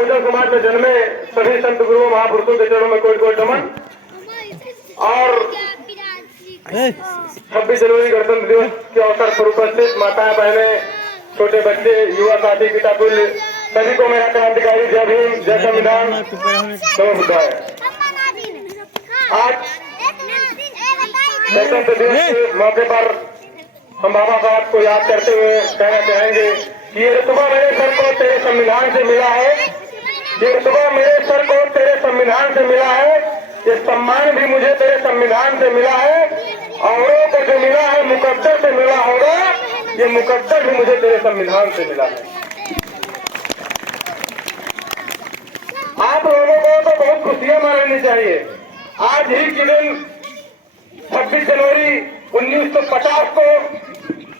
बहुजन समाज में जन्मे सभी संत गुरुओं महापुरुषों के चरणों में कोटि कोटि नमन। और 26 जनवरी गणतंत्र दिवस के अवसर पर उपस्थित माताएं, बहनें, छोटे बच्चे, युवा साथी, पिता तुल्य सभी को मेरा क्रांतिकारी जय भीम, जय संविधान, नमो बुद्धाय। आज गणतंत्र दिवस के मौके पर हम बाबा साहब को याद करते हुए कहना चाहेंगे कि ये रुतबा मेरे सर को तेरे संविधान से मिला है, ये रुतबा मेरे सर को तेरे संविधान से मिला है, ये सम्मान भी मुझे तेरे संविधान से मिला है। औरों को जो मिला है मुकद्दर से मिला होगा, ये मुकद्दर भी मुझे तेरे संविधान से मिला है। आप लोगों को तो बहुत खुशियां मनानी चाहिए। आज ही के दिन 26 जनवरी 1950 को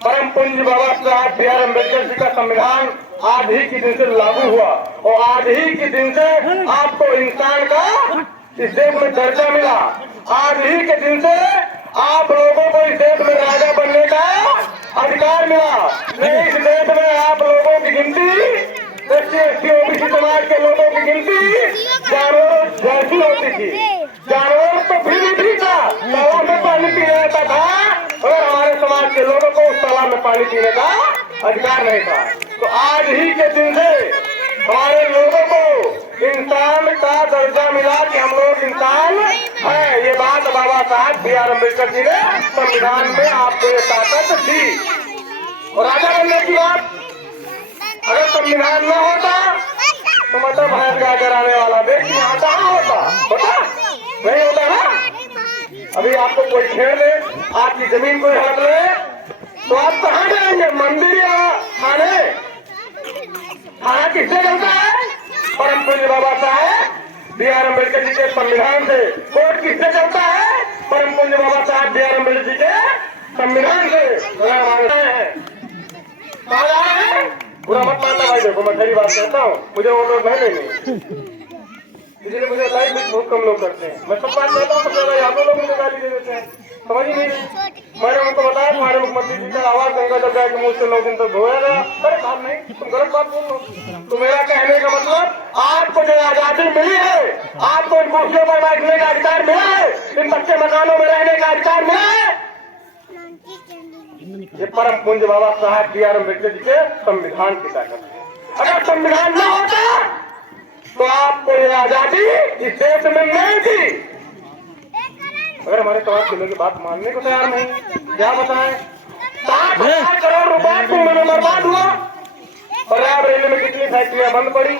परम पूज्य बाबा साहब बी.आर. अम्बेडकर जी का संविधान आज ही के दिन से लागू हुआ और आज ही के दिन से आपको इंसान का इस देश में दर्जा मिला। आज ही के दिन से आप लोगों को इस देश में राजा बनने का अधिकार मिला। नहीं, इस देश में आप लोगों की गिनती SC, OBC समाज के लोगों की गिनती जानवरों जैसी होती थी। जानवर तो भी था, तालाब में पानी पी रहता था और हमारे समाज के लोगों को उस तालाब में पानी पीने का अधिकार नहीं था। तो आज ही के दिन से हमारे लोगों को इंसान का दर्जा मिला कि हम लोग इंसान हैं। ये बात बाबा साहब बी.आर. अम्बेडकर जी ने संविधान में आपको ये ताकत दी। और राजा बनने की बात, अगर संविधान न होता तो मतलब भैंस गाय चराने वाला व्यक्ति यहाँ कहाँ होता नहीं होता ना। अभी आपको कोई छेड़ दे, आपकी जमीन कोई हड़प ले तो आप कहाँ जाएंगे? मंदिर या थाने? थाना किससे चलता है? परम पूज्य बाबा साहब बी.आर. अम्बेडकर जी के संविधान से। कोर्ट किससे चलता है? परम पूज्य बाबा साहब बी.आर. अम्बेडकर जी के संविधान से। बुरा मत मानना भाई, देखो मैं खरी बात कहता हूँ, मुझे वो लोग नहीं लेंगे, इसलिए मुझे लाइक भी बहुत कम लोग करते हैं। मैं सब बात कहता हूँ, सबसे ज्यादा यादों लोग मुझे गाली दे देते हैं, समझ ही नहीं। मैंने उनको बताया तुम्हारे मुख्यमंत्री जी का आवाज गंगा जब जाए कि मुझ से 9 दिन तक धोया गया। अरे बात नहीं, तुम गलत बात बोल रहे। तो मेरा कहने का मतलब, आपको जो आजादी मिली है, आपको इन कुर्सियों पर बैठने का अधिकार मिला है, इन बच्चे मकानों में रहने का अधिकार मिला है, ये परम पूज्य बाबा साहब बी.आर. अम्बेडकर जी के संविधान की ताकत है। अगर संविधान न होता तो आपको ये आजादी इस देश में नहीं थी। अगर हमारे समाज के लोग बात मानने को तैयार नहीं, क्या बताएं? 7,000 करोड़ रुपए को मैंने बर्बाद हुआ और रायबरेली में कितनी फैक्ट्रियां बंद पड़ी,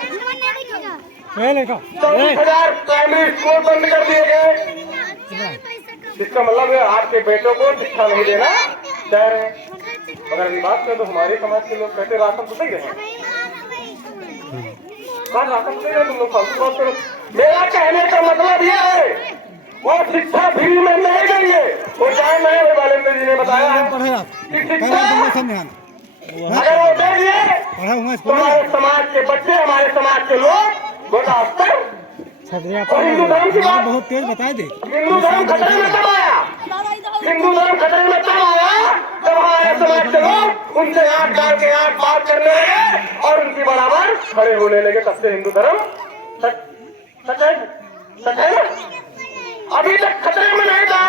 24,000 प्राइमरी स्कूल बंद कर दिए गए। इसका मतलब है आपके बेटों को शिक्षा नहीं देना चाह रहे हैं। अगर अभी बात करें तो हमारे समाज के लोग कहते राशन तो सही रहे, राशन तो सही रहे, तुम लोग फालतू बात करो। मेरा कहने का मतलब यह है वो शिक्षा फ्री में नहीं गई है। वो चाहे नहीं, बालेंद्र जी ने बताया है कि शिक्षा अगर वो दे दिए तो हमारे समाज के बच्चे, हमारे समाज के लोग गोटा स्तर। और हिंदू धर्म की बात बहुत तेज बता दे। हिंदू धर्म खतरे में कब आया? हिंदू धर्म खतरे में तब आया जब हमारे समाज के लोग उनसे आंख डाल के आंख बात करने लगे और उनकी बराबर खड़े होने लगे। तब से हिंदू धर्म सच है ना? अभी तक खतरे में नहीं था।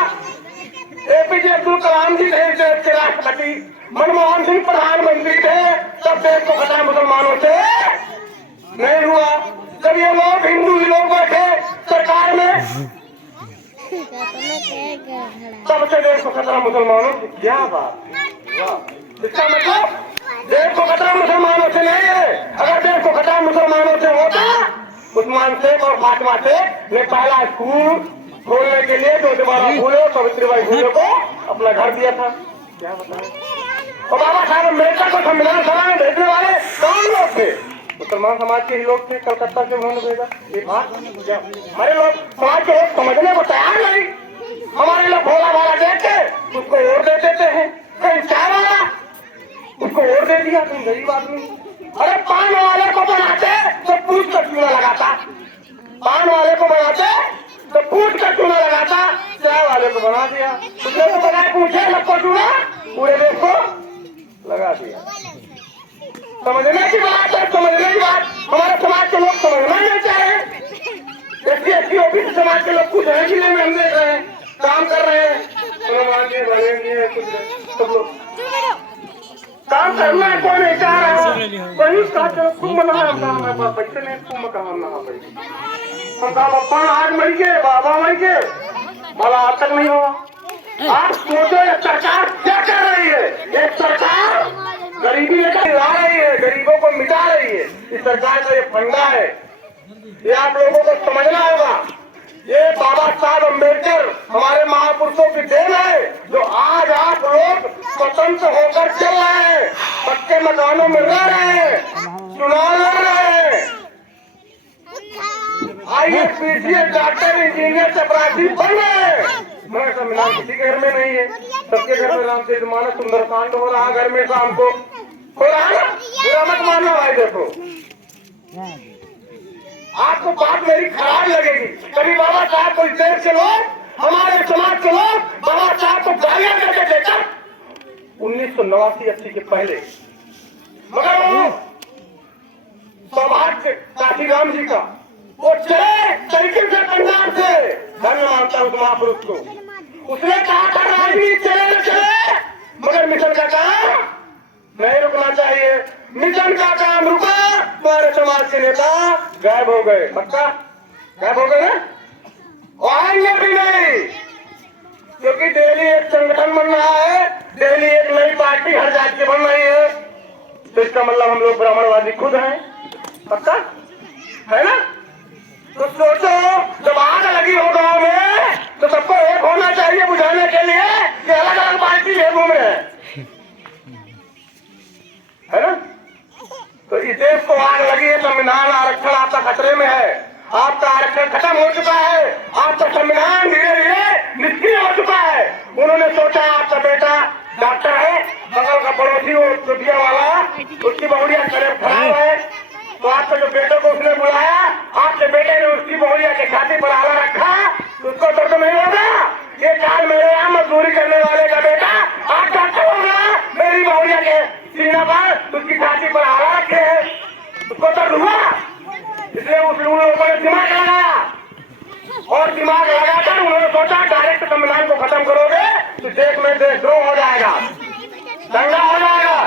APJ अब्दुल कलाम जी थे देश के राष्ट्रपति, मनमोहन सिंह प्रधानमंत्री थे, तब देश को खतरा मुसलमानों से नहीं हुआ। जब ये लोग हिंदू ही लोग बैठे सरकार में, तब से देश को खतरा मुसलमानों से। क्या बात, इसका मतलब देश को खतरा मुसलमानों से नहीं है। अगर देश को खतरा मुसलमानों से होता, उस्मान शेख और फातिमा शेख ने पहला स्कूल खोलने के लिए ज्योतिबा फूले और सावित्रीबाई फूले को अपना घर दिया था। क्या बताएं? और बाबा साहब अम्बेडकर को संविधान सभा में भेजने वाले कौन लोग थे? मुसलमान समाज के ही लोग थे, कलकत्ता से उन्होंने भेजा। ये बात हमारे लोग समाज के लोग समझने को तैयार नहीं। हमारे लोग भोला भाला देख के उसको वोट दे देते हैं। कहीं चाय वाला उसको वोट दे दिया, तुम गरीब आदमी। अरे पान वाले को बनाते तो पूछ कर चूना लगाता, पान वाले को बनाते तो पूछ कर चूना लगाता, चाय वाले को बना दिया। उसने तो बनाए पूछे सबको चूना, पूरे देश को लगा दिया। समझने की बात है, समझने की बात हमारे समाज के लोग समझना ओबीसी समाज के लोग कुछ है जिले में हम देख रहे हैं, काम कर रहे हैं, सब लोग काम करना है, कोई नहीं चाह रहा है, वही कहा कुंभ नहा पैसे नहीं, कुंभ कहा नहा पैसे, हम कहा पप्पा आज मर गए, बाबा मर गए, भला आज तक नहीं हुआ। आप सोचो ये सरकार क्या कर रही है, ये सरकार गरीबी लेकर आ रही है, गरीबों को मिटा रही है, इस सरकार का ये फंडा है, ये आप लोगों को समझना होगा। ये बाबा साहब अम्बेडकर हमारे महापुरुषों की देन है, जो आज आप लोग स्वतंत्र होकर चल रहे हैं, पक्के मकानों में रह रहे हैं, चुनाव लड़ रहे हैं, आईएएस, पीसीएस, डॉक्टर, इंजीनियर, चपरासी बन रहे हैं। मगर संविधान किसी के घर में नहीं है, सबके घर में रामचरितमानस सुंदरकांड हो रहा घर में शाम को हो रहा है। मेरा मत मानना भाई, देखो आपको बात मेरी खराब लगेगी, कभी बाबा साहब को इस देश के लोग, हमारे समाज के लोग बाबा साहब को गालियां करके देकर 1989-80 के पहले, मगर वो सौभाग्य काशीराम जी का वो चले तरीके से पंजाब से, धन्य मानता हूँ महापुरुष को, उसने कहा था राजनीति चले न चले, मगर मिशन का काम नहीं रुकना चाहिए, मिशन का काम रुका, तुम्हारे समाज के नेता गायब हो गए, पक्का गायब हो गए ना, आएंगे भी नहीं, क्योंकि डेली एक संगठन बन रहा है, डेली एक नई पार्टी हर जाति की बन रही है, तो इसका मतलब हम लोग ब्राह्मणवादी खुद हैं, पक्का है ना। तो सोचो जब आग लगी हो गांव में तो सबको एक होना चाहिए बुझाने के लिए कि अलग अलग पार्टी ले घूम रहे हैं, है ना। तो इस देश को आग लगी है, संविधान आरक्षण आपका खतरे में है, आपका आरक्षण खत्म हो चुका है, आपका संविधान धीरे धीरे निष्क्रिय हो चुका है। उन्होंने सोचा आपका बेटा डॉक्टर है, बगल का पड़ोसी वो चुटिया वाला, उसकी बहुड़िया करीब खराब है, तो आपके जो बेटे को उसने बुलाया, आपके बेटे ने उसकी बहुड़िया के छाती पर आला रखा, तो उसको दर्द नहीं होगा। ये काल मेरे यहाँ मजदूरी करने वाले का बेटा आज डॉक्टर होगा, मेरी बहुड़िया के सीना पर उसकी छाती पर आला रखे है, उसको दर्द हुआ, इसलिए उन लोगों ने दिमाग लगाया, और दिमाग लगाकर उन्होंने सोचा डायरेक्ट संविधान को खत्म करोगे तो देश में देशद्रोह हो जाएगा, दंगा हो जाएगा,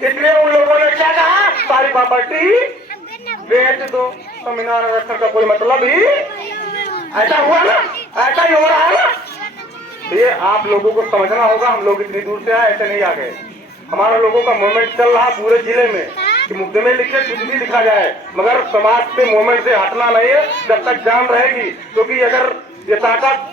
इसलिए उन लोगों ने क्या कहा, सारी प्रॉपर्टी बेच दो, संविधान आरक्षण का कोई मतलब ही, ऐसा हुआ ना, ऐसा ही हो रहा है ना। ये आप लोगों को समझना होगा, हम लोग इतनी दूर से आए, ऐसे नहीं आ गए, हमारा लोगों का मूवमेंट चल रहा पूरे जिले में कि मुद्दे में लिखे कुछ भी लिखा जाए, मगर समाज से मूवमेंट से हटना नहीं है जब तक जान रहेगी, क्योंकि अगर ये ताकत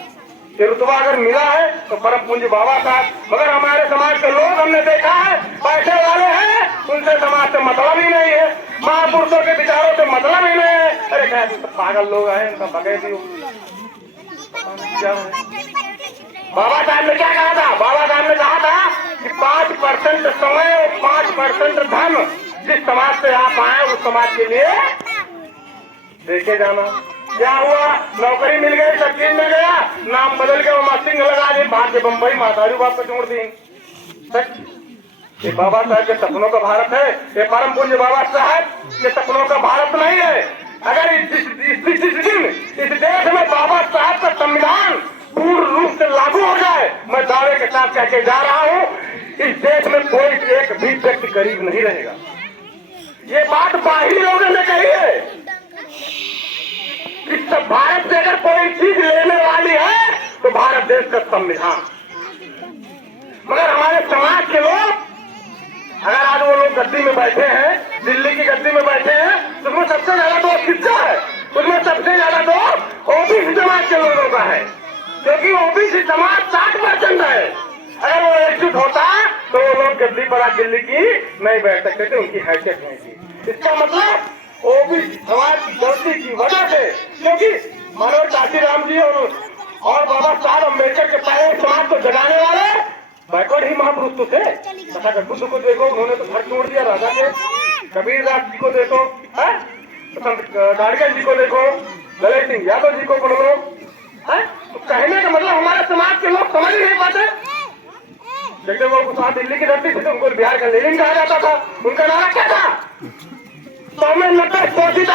ये रुतबा अगर मिला है तो परम पूज्य बाबा साहब, मगर हमारे समाज के लोग हमने देखा है पैसे वाले हैं, उनसे समाज से मतलब ही नहीं है, महापुरुषों के विचारों से मतलब ही नहीं है। अरे क्या तो पागल लोग हैं, उनका बगैर भी बाबा साहब ने क्या कहा था, बाबा साहब ने कहा था कि 5% समय और 5% धन जिस समाज से आप आए उस समाज के लिए देखे जाना। क्या हुआ, नौकरी मिल गई, सब चीज में गया, नाम बदल के वो मस्तिंग लगा दी, भाग के बम्बई मातारू बाप को छोड़ दी। ये बाबा साहब के सपनों का भारत है, ये परम पूज्य बाबा साहब के सपनों का भारत नहीं है। अगर इस देश में बाबा साहब का संविधान पूर्ण रूप से लागू हो जाए, मैं दावे के साथ कहके जा रहा हूँ, इस देश में कोई एक भी व्यक्ति गरीब नहीं रहेगा। ये बात बाहरी लोगों ने कही है, इस भारत से अगर कोई चीज लेने वाली है तो भारत देश का संविधान, मगर हमारे समाज के लोग, अगर आज वो लोग गद्दी में बैठे हैं, दिल्ली की गद्दी में बैठे हैं, तो उसमें सबसे ज्यादा दोष किसका है, उसमें सबसे ज्यादा दोष ओबीसी समाज के लोगों का है, क्योंकि ओबीसी समाज 60% है। अगर वो एकजुट होता तो वो लोग गद्दी पर आज दिल्ली की नहीं बैठ सकते थे, उनकी हैसियत नहीं थी। इसका मतलब ओबीसी समाज की गलती की वजह से, क्योंकि मनोज काशीराम जी और बाबा साहब अम्बेडकर के पहले समाज को जगाने वाले बैकवर्ड ही महापुरुष तो थे। तथा बुद्ध को देखो, उन्होंने तो घर छोड़ दिया राजा के, कबीरदास जी को देखो, गाड़गे जी को देखो, ललित सिंह यादव जी को पढ़ लो, तो कहने का मतलब हमारे समाज के लोग समझ ही नहीं पाते। जैसे वो साथ दिल्ली की धरती थी तो उनको बिहार का लेनिन कहा जाता था, उनका नारा क्या था, तो हमें 90%